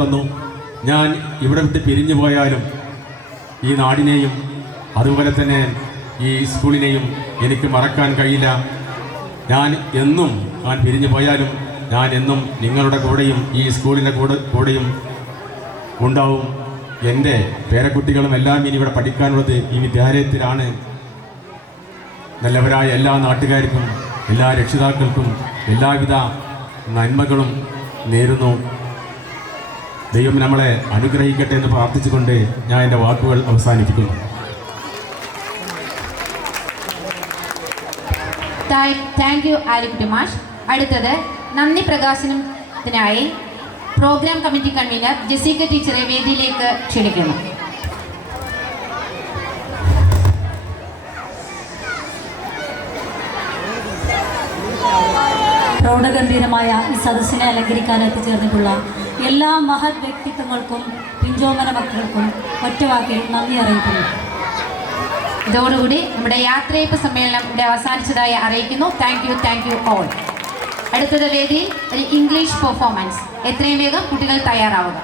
തന്നു. ഞാൻ ഇവിടെ വിട്ട് പിരിഞ്ഞു പോയാലും ഈ നാടിനെയും അതുപോലെ തന്നെ ഈ സ്കൂളിനെയും എനിക്ക് മറക്കാൻ കഴിയില്ല. ഞാൻ പിരിഞ്ഞു പോയാലും ഞാൻ എന്നും നിങ്ങളുടെ കൂടെയും ഈ സ്കൂളിൻ്റെ കൂടെയും ഉണ്ടാവും. എൻ്റെ പേരക്കുട്ടികളും എല്ലാം ഇനി ഇവിടെ പഠിക്കാനുള്ളത് ഈ വിദ്യാലയത്തിലാണ്. നല്ലവരായ എല്ലാ നാട്ടുകാർക്കും എല്ലാ രക്ഷിതാക്കൾക്കും എല്ലാവിധ നന്മകളും നേരുന്നു. ദൈവം നമ്മളെ അനുഗ്രഹിക്കട്ടെ എന്ന് പ്രാർത്ഥിച്ചുകൊണ്ട് ഞാൻ എൻ്റെ വാക്കുകൾ അവസാനിപ്പിക്കുന്നു. താങ്ക് യു ആലിക്കുട്ടി മാഷ്. അടുത്തത് നന്ദി പ്രകാശനത്തിനായി പ്രോഗ്രാം കമ്മിറ്റി കൺവീനർ ജെസിക്ക ടീച്ചറെ വേദിയിലേക്ക് ക്ഷണിക്കുന്നു. പ്രൗഢഗംഭീരമായ ഈ സദസ്സിനെ അലങ്കരിക്കാൻ എത്തിച്ചേർന്നിട്ടുള്ള എല്ലാ മഹത് വ്യക്തിത്വങ്ങൾക്കും പിഞ്ചോമന മക്കൾക്കും ഒറ്റവാക്കിൽ നന്ദി അറിയിക്കുന്നു. ഇതോടുകൂടി നമ്മുടെ യാത്രയപ്പ് സമ്മേളനം ഇവിടെ അവസാനിച്ചതായി അറിയിക്കുന്നു. Thank you all. അടുത്തത് വേദിയിൽ ഒരു ഇംഗ്ലീഷ് പെർഫോമൻസ്. എത്രയും വേഗം കുട്ടികൾ തയ്യാറാവുക.